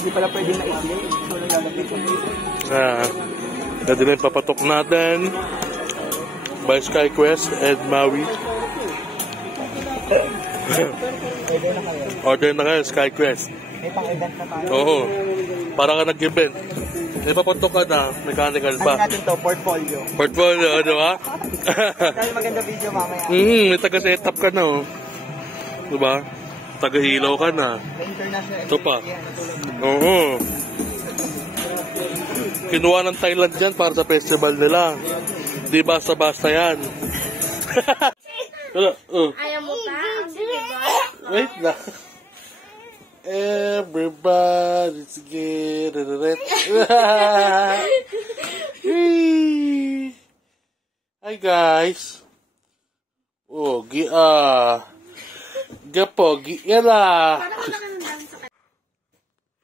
Hindi pala pwede na i-play. So, nagagapit ko. Ito din yung papatok natin. By SkyQuest and Maui. Order na kayo, SkyQuest. May pang-event na tayo. Oo. Para ka nag-event. May papatok ka na, mechanical pa. Ano natin to? Portfolio. Portfolio, ano ba? Dahil maganda video mamaya. May taga-setup ka na, oh. Diba? Taga-hilaw ka na. International. Ito pa. Oo. Kinuha ng Thailand dyan para sa festival nila. Di basta-basta yan. Ayaw mo pa? Sige ba? Wait na. Everybody's getting it. Hi guys. Oh, Gapogi, yala.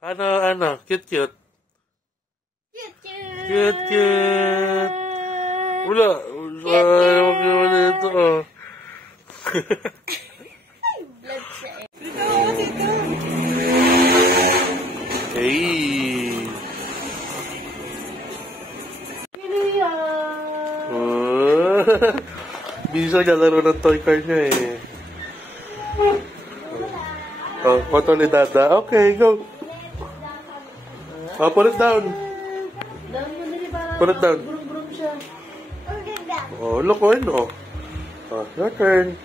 Ano, cute. Cute. Wala ito, oh. Hey. Bisa naglalaro ng toy car niya eh. Oh, foto ni Dada. Okay, go. Oh, put it down. Put it down. Oh, look on, oh. Oh, your turn.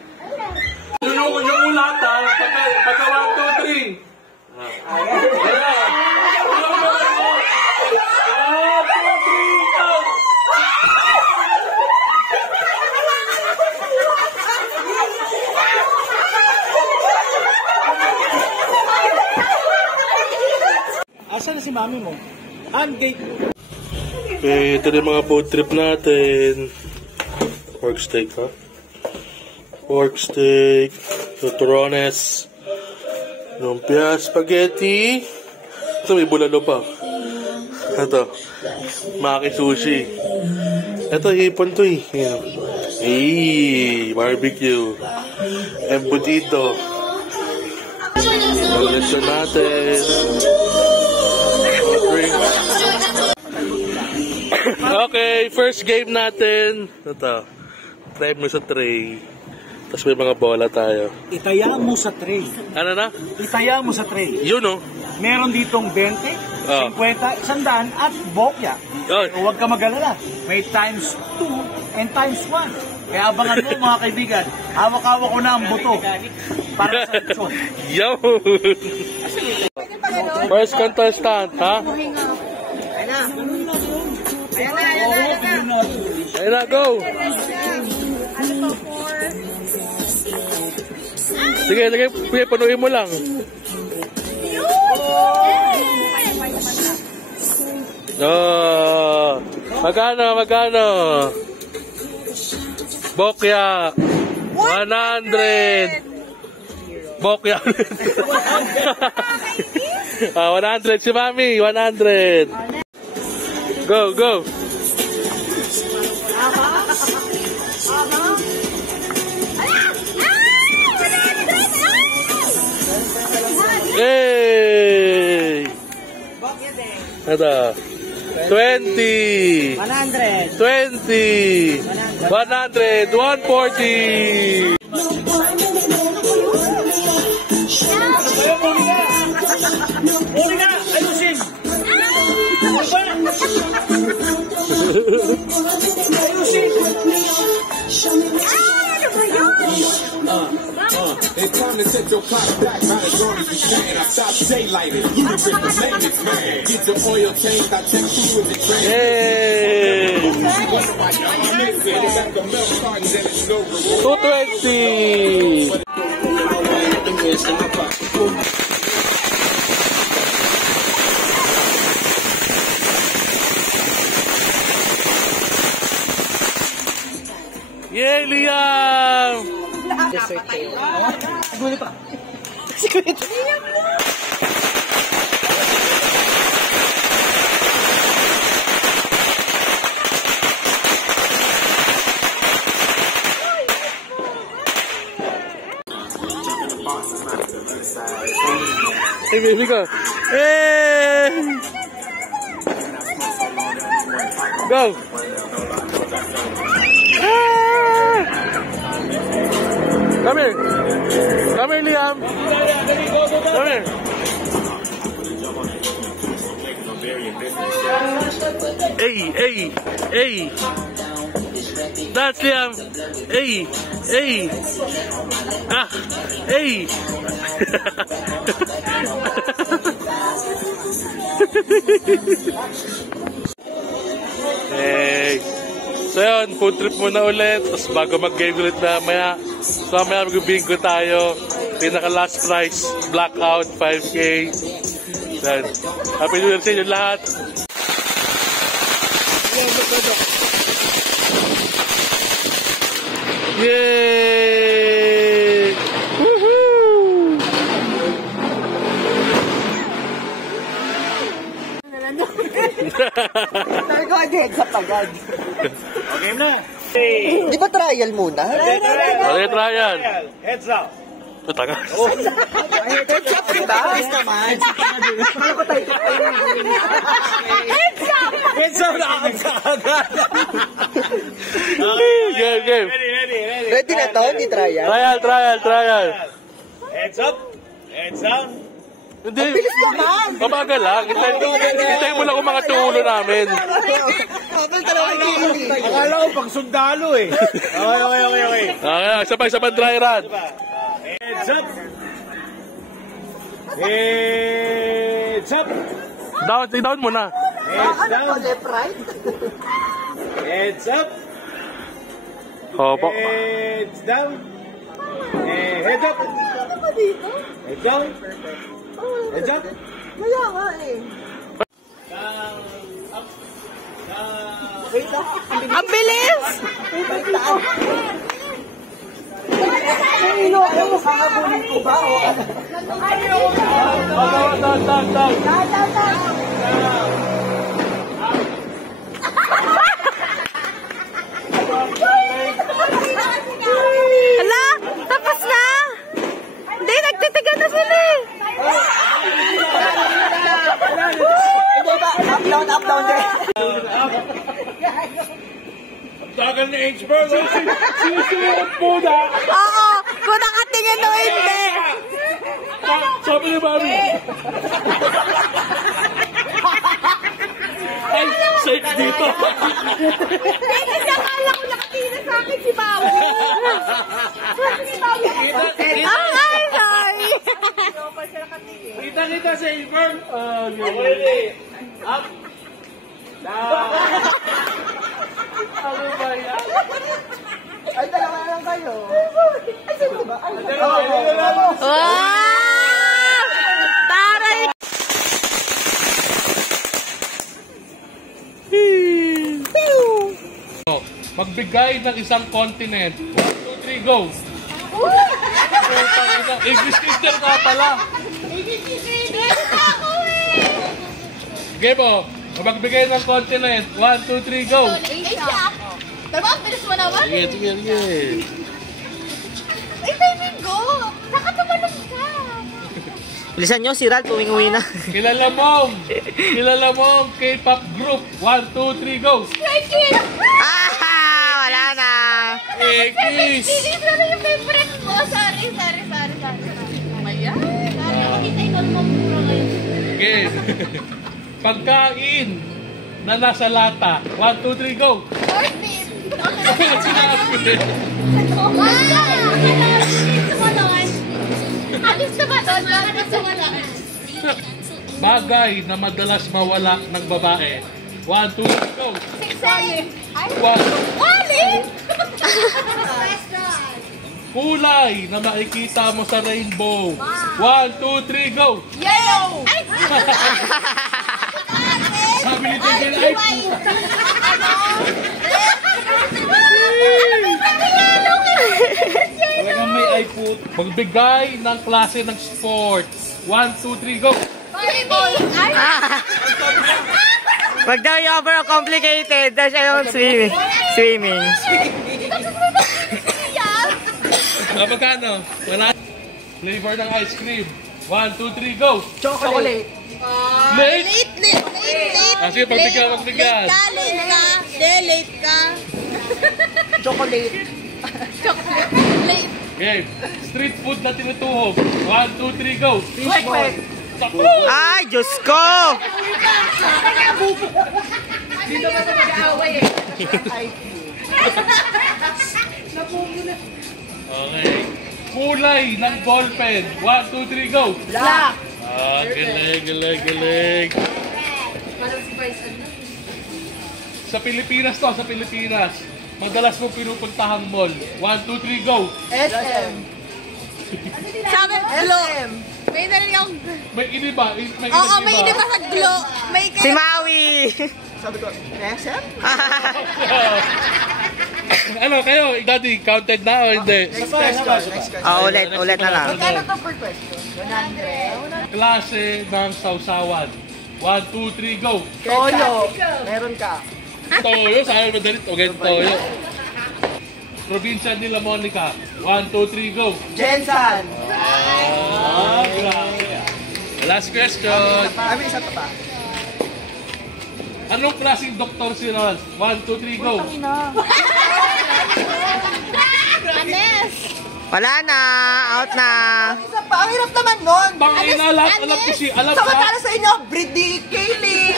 Yung ulat, ha? Pagka 1, 2, 3. Asan na si mami mo? Gate. Okay, ito yung mga food trip natin. Pork steak, ha? Pork steak, tuturones, lumpia, spaghetti. Ito, may bulalo pa. Ito, maki sushi. Ito, hipon to eh. Barbecue. Embutido. Lechon natin. Okay, first game natin. Ito, try mo sa tray. Tapos may mga bola tayo. Itaya mo sa tray. Ano na? Itaya mo sa tray. Yun, oh. Meron ditong 20, 50, 100 at bokya. Huwag ka mag-alala. May times 2 and times 1. Kaya abangan mo mga kaibigan. Hawak-hawak ko na ang buto. Para sa lechon. Yo! First contestant, ha? Ayan na, go! Sige, punuin mo lang. Oh, magkano? Bokya. 100. Bokya. 100 si Mami, 100. Go. Hey! Ito. 20. 100. 20. 100. 140. Uli na! Ayusin! It's time to set your clock back right as long as you can. I stop daylighting. You can rip the latest, man. Get your oil changed. I check through with the train. Hey! 220. Yay, Liam! Dessert kayo. Gulit pa. Gulit. Hey, baby, go. Hey! Go! Ah! Come here! Come here, Liam! Come here! Hey! Hey! Hey! That's Liam! Hey! Hey! Ah! Hey! Hey! So yun, food trip muna ulit. Tapos bago mag-game ulit mamaya. So mamaya mag-bingo tayo. Pinaka last prize, blackout 5K. Then, happy New Year sa inyo lahat. Yay! Woohoo! Sabi ko, heads up agad. Okay na. Hey. Di ba trial muna? Okay, trial. Heads up. Taga. Heads up kita. Naman. Kala ko tayo. Heads up na agad. Game, game. Ready na to? Hindi trial? Trial. Heads up. Heads down. Hindi. Mabagal lang. Hintayin mo lang kung mga tulo namin. Akala ko pag sundalo eh. Okay. Okay, sabay dry run. Heads up. Heads up. Down mo na. Heads down. Left, right? Heads up. Opo. Heads down. Heads up. Heads down. Heads up. Wala nga eh. Up. Ang bilis! Ano, alam mo, kakabulin ko ba? O ano? Down. Hala! Tapos na! Hindi, nagtitigan na sila eh! Hindi ba? Up, down din. Tagal na H-Bird. Sinusunod po na. Oo! Kung nakatingin o hindi! Sabi ni Mami. Ay, safe dito. Kasi akala ko nakatingin sa akin si Bawi! Ay, sorry! Kita sa H-Bird. Ready. Up. Down. Ano ba yan? Ay, dalawa na lang kayo. Ay, sino ba? Ay, Wow! Taray! Magbigay ng isang continent. 1, 2, 3, go! English teacher ka pala. Game mo. Magbigay ng continent. 1, 2, 3, go! Diba, ang bilis mo naman? Sige. Ay, timing go! Saka tumalong ka! Bilisan nyo, si Ralph, uwing-uwi na. Kilala mo ang K-pop group. 1, 2, 3, go! Kiss! Wala na. Kiss! Kiss na yung favorite mo! Sorry. Ayan. Sorry, makita ikaw mamura ngayon. Game. Pagkain na nasa lata. 1, 2, 3, go! Orpin! Sinabi. Bagay na madalas mawala ng babae. 1, 2, 3, go! Wallet! Kulay na makikita mo sa rainbow. 1, 2, 3, go! Yellow! Ay! Sabi ni Tigil, ay Talagang may iPod. magbigay ng klase ng sports. 1, 2, 3, go! Volleyball! Ay! Wag daw yung overall complicated. Daw siya yung swimming. Magkano? Wala. Flavor ng ice cream. 1, 2, 3, go! Chocolate. Late! Late. Sige, pagbigyan. Late ka. Late ka. Chocolate. Late. Game. Street food na tinutuhog. 1, 2, 3, go! Fishball. Ay, Diyos ko! Dito ka sa mag-aaway eh. Okay. Kulay ng ballpen. 1, 2, 3, go! Black. Galing. Sa Pilipinas to, sa Pilipinas. Madalas mo pinupuntahang mall. 1, 2, 3, go! SM. Sabi, glow. SM. May narinig akong... May iniba. Oo, may iniba sa glow. May Si Maui! Sabi ko, SM? Ano kayo, Daddy, counted na o hindi? Next question. Ulit na lang. Magkano to per question? 100. Klase ng sausawan. 1, 2, 3, go! Toyo. Meron ka. Toyo, saan madali? Okay, toyo. Probinsya nila Monica. 1, 2, 3, go! Jensan. Grabe. Last question. Kami isa pa. Anong klaseng doktor si Ronald? 1, 2, 3, go! Anes. Wala na, out na. Isa pa. Ang hirap naman nun. Bangina, lahat alam ko si alam Samantala sa inyo, Britney, Kaylee.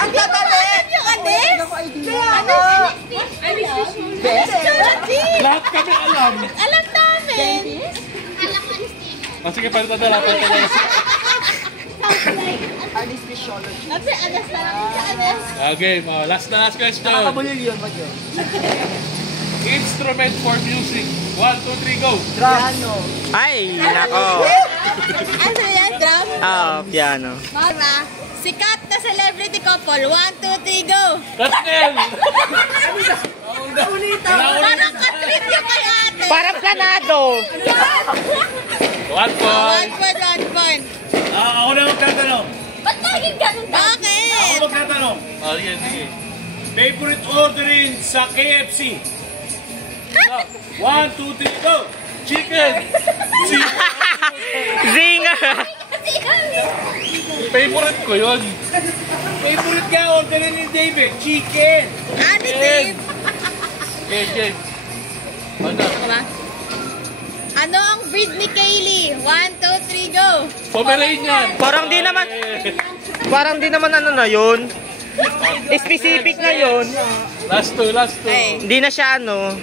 Ang dadali. Yung Anes? Kaya nga. lahat kami alam. Alam namin. Sige, palitan na lang. Anesthesiology. Kasi Anes na lang si Anes. Okay, last question. Nakakabulil yun. Wag yun. Instrument for music. 1, 2, 3, go! Piano. Ay, nako. Ano yan, drum? Piano. Mara, sikat na celebrity couple. 1, 2, 3, go! Katkil! Parang katrip yung kay ate. Parang planado. 1 point. 1 point. Ako na magtatanong. Ba't naging ganun? Bakit? Ako magtatanong. Sige. Favorite ordering sa KFC? 1, 2, 3, go! Chicken! Zinger. Favorite ko yun. Favorite ka, orderin ni David, chicken! Ano, Dave? Okay. Ano? Ba? Ano ang breed ni Kaylee? 1, 2, 3, go! Pomeranian! Parang di naman ano na yun. Specific na yun. Last two. Ay. Hindi na siya ano.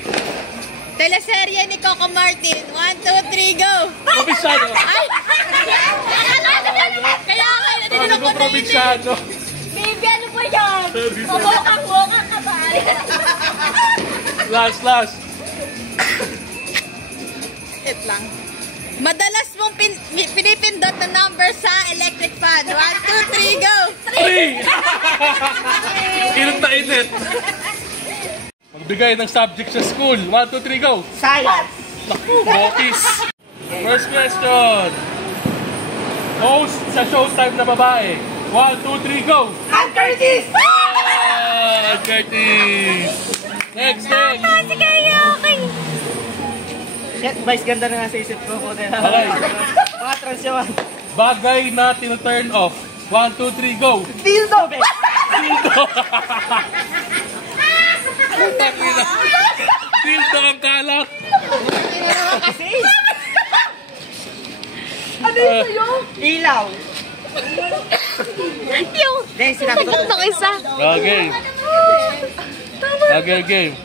Teleserye ni Coco Martin. 1, 2, 3, go! Probinsano! Ay! Kaya nga, natinulog ko na yun eh. Probinsano! Baby, ano po yan? Mabokang-boka ka ba? Last. Wait lang. Madalas mong pinipindot na number sa electric fan. 1, 2, 3, go! 3! Init na init. Magbigay ng subject sa school. 1, 2, 3, go! Science. Naku, botis. First question. Host sa Showtime na babae. 1, 2, 3, go! Ann Curtis. Ann Curtis. Next. Sige, okay. Shit, Vice, ganda na nga sa isip ko. Okay. Mga transyawan. Bagay na tino-turn off. 1, 2, 3, go! Dildo, be. Dildo ang kalat. Ano yun sa'yo? Ilaw. Yung Dahil sinabi ko. itong isa. Okay, game.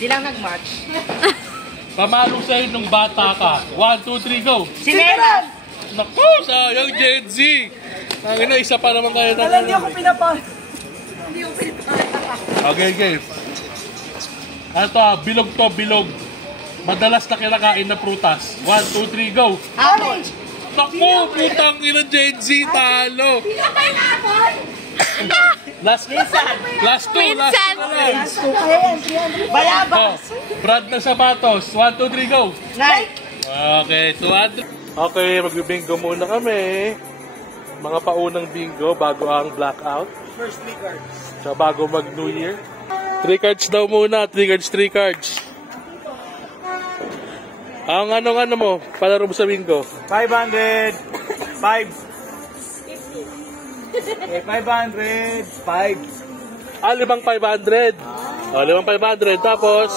Di lang nag-match. Pamalo sa'yo nung bata ka. 1, 2, 3, go! Sineran. Naku, sayang Gen Z. Ang isa pa naman kayo na. Hindi ako pinapal. Okay, game. Ano to, bilog. Madalas na kinakain na prutas. 1, 2, 3, go! Orange. Naku, putang ina Gen Z, talo! Last two. Minsan. Bayabas. Brand na sapatos. 1, 2, 3, go! Nike. Okay, 200. Okay, mag-bingo muna kami. Mga paunang bingo bago ang blackout. First 3 cards. So, bago mag-New Year. 3 cards daw muna. 3 cards. Ang ano mo, palaro mo sa bingo. 500. 5. Okay, 500. 5. Limang 500. Limang 500. Tapos,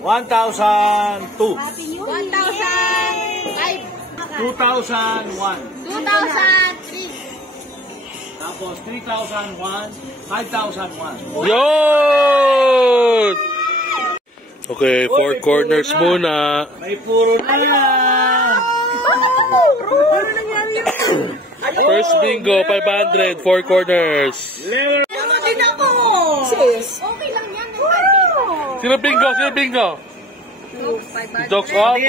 1,002. 1,005. 2,001. 2,003. Tapos 3,001. 5,001. yun! Okay, 4 corners muna. May puro na yan. Ano nangyari yun? First bingo, 500, 4 corners. Ano din ako? Sis. Okay lang yan. Wow. Sino bingo? Sino bingo? Jokes off.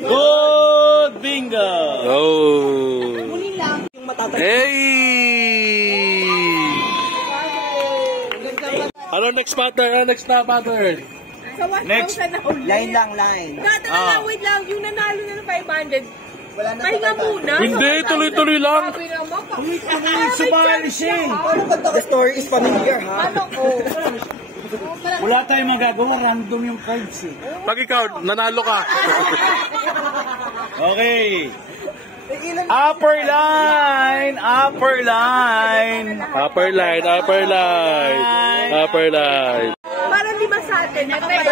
Good bingo. Oh. Muli lang. Hey! Ano next pattern? Next pattern? Next. Line lang, line. Wait lang. Yung nanalo na ng 500. Wala na Pahinga muna. Hindi, tuloy-tuloy lang. Sumali siya. The story is familiar, ha? Ano ko? Wala tayong magagawa. Random yung cards eh. Pag ikaw, nanalo ka. Okay. Upper line. Upper line. Upper line, upper line. Upper line. Parang di ba sa atin? Okay,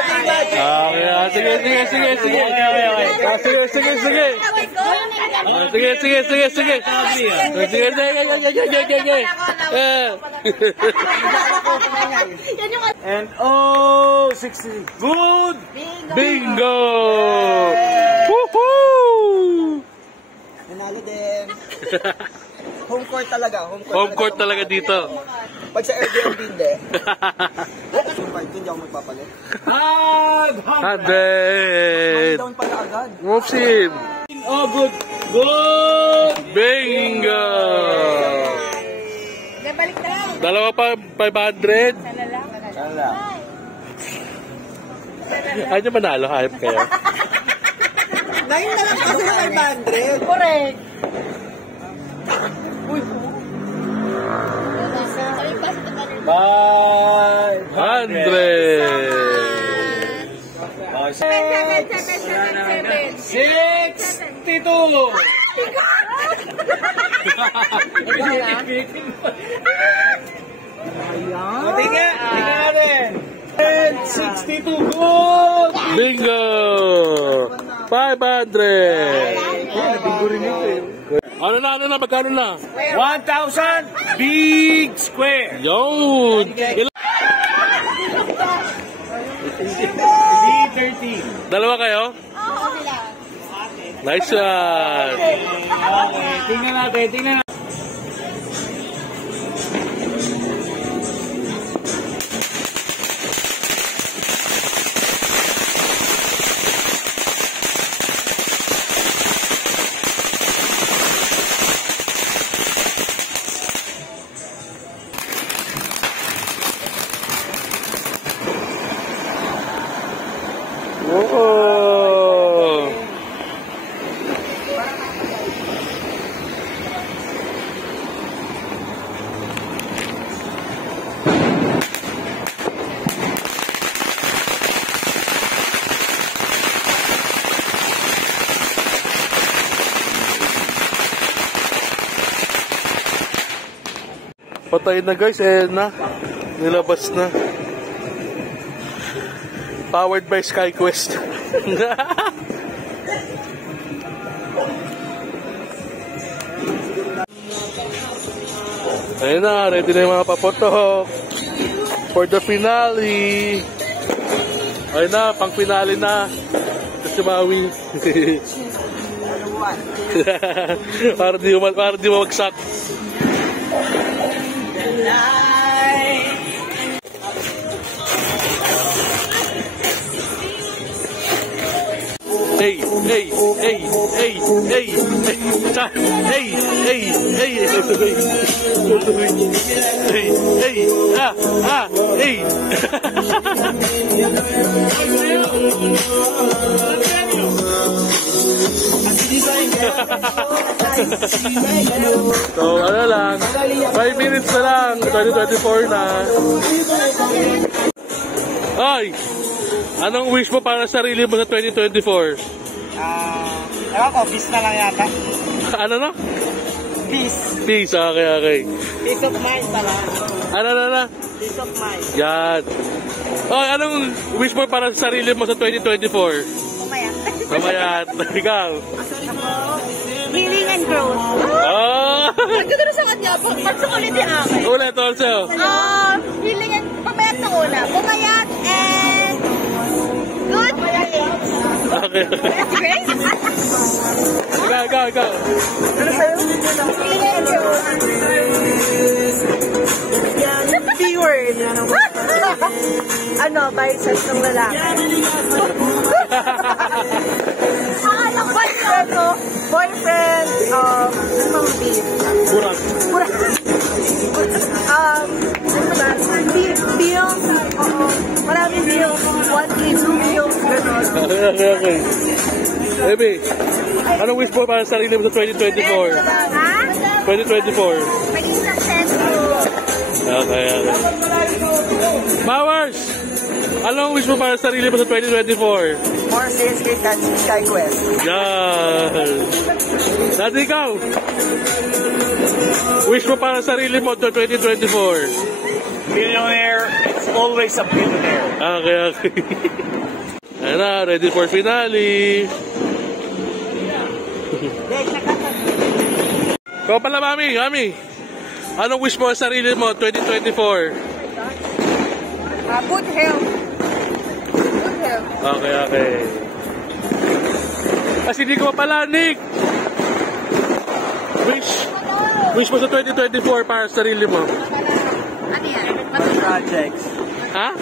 sige. Sige. Sige. And 60. Good. Bingo! Woohoo! Nanalo din. Home court talaga. Home court talaga dito. Pag sa Airbnb, hindi. Hindi ako magpapalit. 100! Down pala agad. Moves him! Oh, good. Good. Bingo! Balik na lang. Dalawa pa 500? Wala. Ay, nyo manalo, hype kayo. 9 na lang kasi na 500. Correct. Bye. 62. Tingnan natin. 62. Good. Bingo! 500! Ano na, magkano na? 1,000 big square. Yun! 330. Dalawa kayo? Nice one! Okay, tingnan natin. Oh! Patay na guys, nilabas na. Powered by SkyQuest. Ayun na, ready na yung mga papotok for the finale. Ayun na, pang finale na. Kasi Maui. para di mawagsak. Hey, So, ano lang, 5 minutes na lang, 2024 na. Ay! Anong wish mo para sa sarili mo sa 2024? Ewan ko, peace na lang yata. Ano no? Peace. Peace, okay. Peace of mind pala. Ano? Peace of mind. Yan. Oh, anong wish mo para sa sarili mo sa 2024? Mamaya. Ikaw. Healing and growth. Oh! Ang ganda na sa kanya. Pagsukulit yung akin. Ulit also. Healing and... Pumayat na una. Pumayat and... Good. Okay. Great. Ikaw. Healing and growth. B-word. Ano, biceps ng lalaki. Boyfriend, bills, maraming bills, 1, 2 bills, gano'n. Okay. Baby, anong wish mo para sa sarili mo sa 2024? 2024. Maging successful. Okay. Mowers! Anong wish mo para sa sarili mo sa 2024? More sales kay Sky Quest. Yan! Dati ikaw! Wish mo para sa sarili mo sa 2024? Billionaire, it's always a billionaire. Okay. Ayan na, ready for finale. Ikaw pala, Mami. Anong wish mo sa sarili mo 2024? Good health. Okay. Kasi hindi ko pala, Nick. Wish mo sa 2024 para sa sarili mo. Ano yan? More projects. Ha?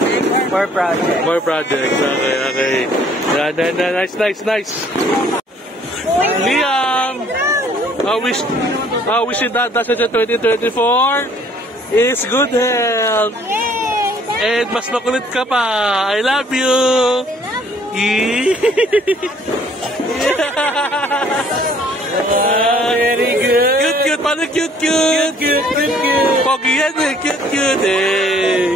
More projects. Okay. Yan. Nice. Liam! Wishing that sa 2024 is good health. And mas makulit ka pa. I love you. Very good. Cute. Paano cute? Pogi yan eh. Cute eh.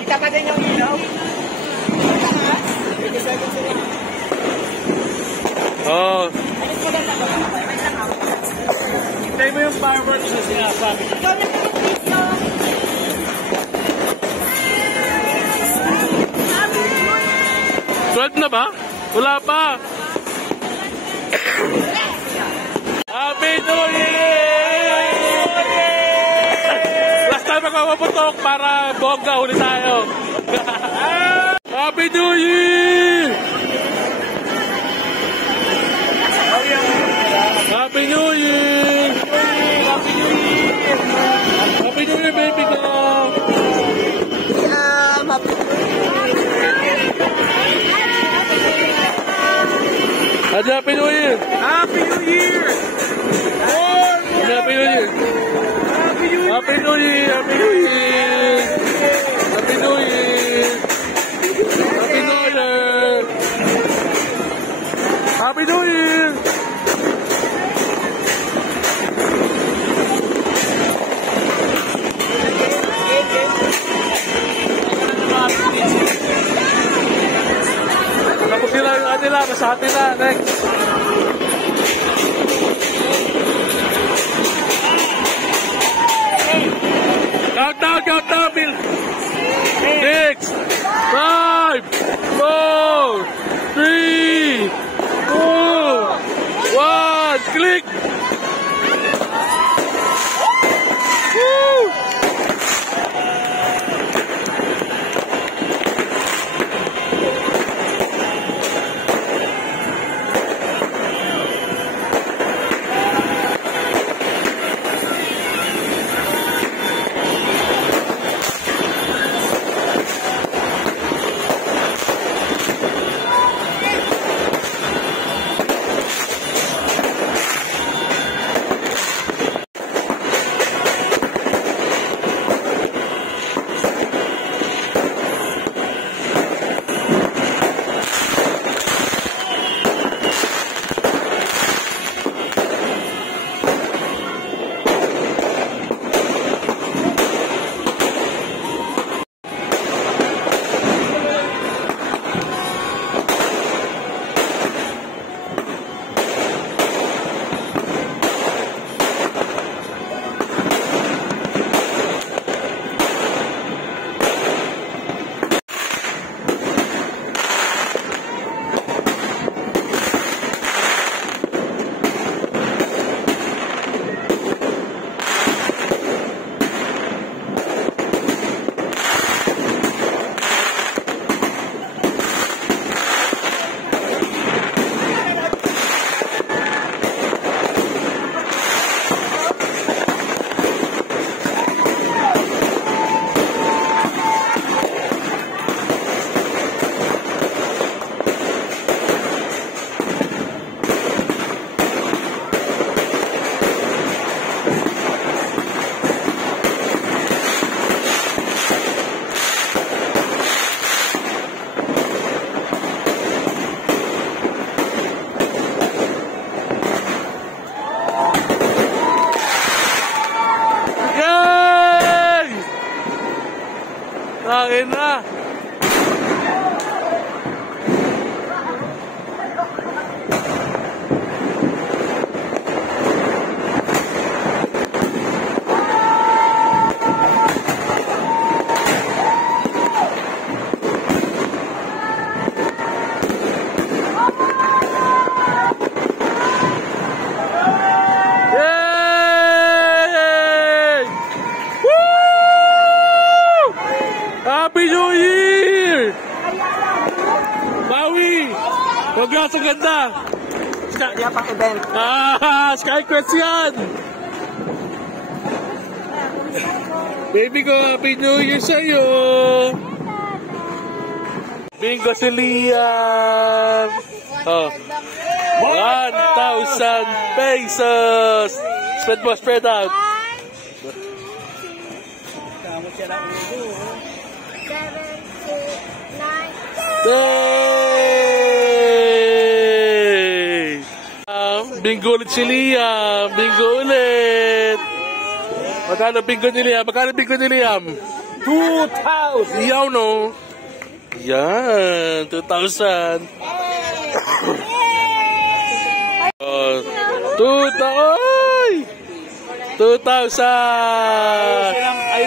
Kita pa din yung ilaw. Oh. Hintay mo yung fireworks na sinasabi. Twelve na ba? Wala pa. Happy New Year! Last time magpapaputok para bongga huli tayo. Happy New Year! Happy New Year! Happy New Year, baby ko! Happy New Year! Happy New Year! Happy New Year! Happy New Year! Happy New Year! Happy New Year! Happy New Year! Happy New Year! Tapos sila yung nila, sa atin na, next. Countdown, Bill. 6, 5, 4, 3, 2, 1, click! Woo! Congrats, ang ganda. Kaya pang event. Sky Quest yan. Baby ko, Happy New Year sa'yo. Bingo si Liam. Oh. 1,000 pesos. Spread mo, spread out. 7, 8, 9, Yay! Bingo ulit si Liam. Bingo ulit. Magkano bingo ni Liam? Magkano bingo ni Liam? 2,000! Yaw, no? Yan, 2,000. 2,000!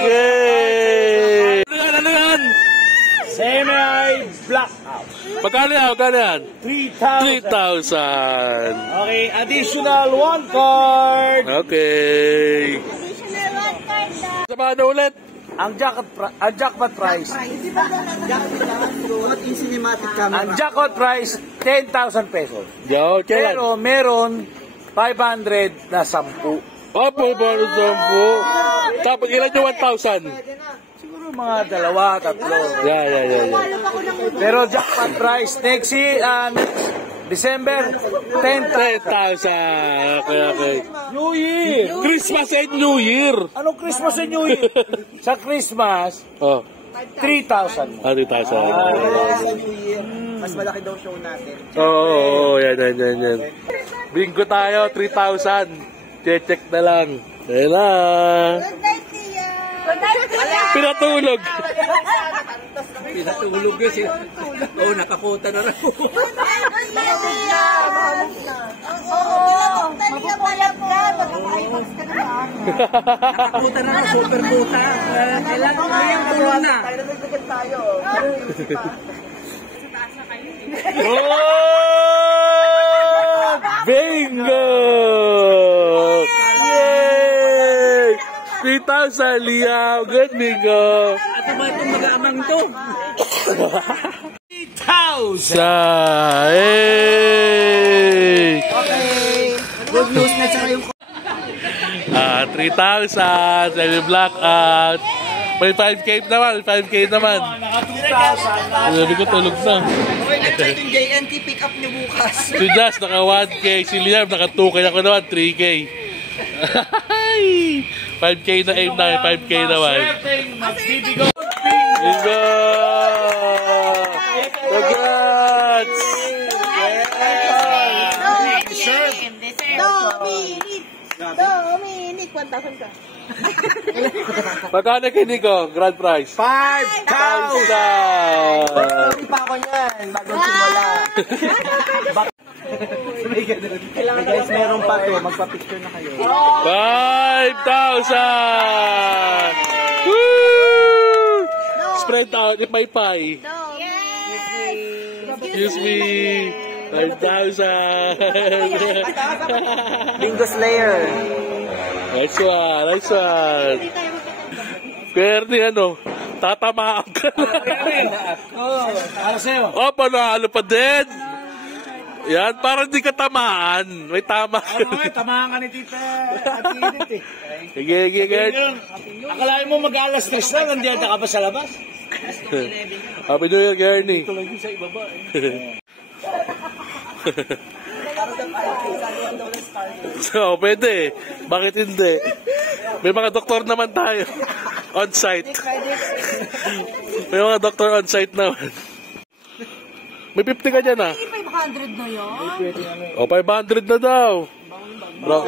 Yay! Ano yan? Semi-blackout. Magkano yan? Magkano yan? 3,000. 3,000. Okay, additional 1 card. Okay. additional 1 card daw. Sama na ulit. Ang jackpot price. Yung cinematic camera. Ang jackpot price, 10,000 pesos. Yo, kailan? Pero meron 500 na 10. Opo, baru 10. Tapos ilan yung 1,000? Siguro mga 2, 3. Yeah. Pero jackpot price, next December, 10,000. 10,000. Okay. New Year! Christmas and New Year. Anong Christmas and New Year? Sa Christmas, Oh, 3,000. 3,000. New Year. Mas malaki daw show natin. Oo, yan. Bingo tayo, 3,000. Check na lang. Ayan na. Good night, Tia. Good night, Tia. Pinatulog. Pinatulog kasi. Oo, nakakuta na rin. Good night, Tia. Oo. Mapupuyat ka. Mag-IMAX ka na ba? Nakakuta na, super kuta. Kailangan ko yung tulong na. Tayo. Oh! Bingo! Yay! 3,000, Liam. Good bingo. At ba itong mag-aamang to? 3,000! Hey! Okay. Good news na tsaka yung 3,000. May blackout. May 5K naman. 5K naman. Sabi ko tulog na. Okay, next time yung JNT pick up nyo bukas. Si Jazz naka 1K. Si Liam naka 2K. Ako naman 3K. 5K na aim na. 5K naman. Magbibigo. Bingo! Congrats! Dominic, 1,000 ka. Magkano kini ko? Grand prize? 5,000! Sorry pa ako niyan, bagong simula. Kailangan guys, meron pa to. Magpa-picture na kayo. 5,000! Woo! Spread out, ipay-pay. Excuse me. 5,000! Bingo Slayer. Nice one. Pero ano, tatamaan ka na. Para sa'yo. O, panalo pa din. Yan, para di ka tamaan. May tama. Tamahan ka ni Tita at Edith eh. Sige. Akalain mo mag-alas 3 na, nandiyan ka pa sa labas. Happy New Year, Gerney. Ito lang yung sa ibaba So, pwede. Bakit hindi? May mga doktor naman tayo. On-site. May mga doktor on-site naman. May 50 ka dyan ah. 500 na yun. O, 500 na daw. Bro.